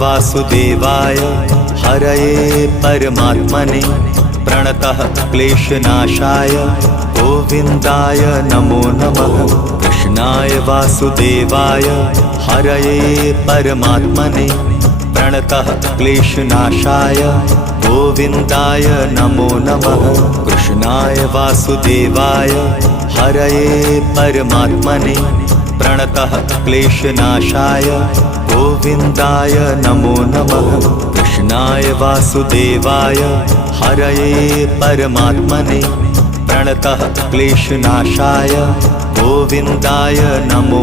वासुदेवाय हरये परमात्मने प्रणतः क्लेशनाशाय गोविन्दाय नमो नमः। कृष्णाय वासुदेवाय हरये परमात्मने प्रणतः क्लेशनाशाय गोविन्दाय नमो नमः। कृष्णाय वासुदेवाय हरये परमात्मने प्रणतः क्लेशनाशाय गोविन्दाय नमो नमः। कृष्णाय वासुदेवाय हरये परमात्मने प्रणतः क्लेशनाशाय गोविन्दाय नमो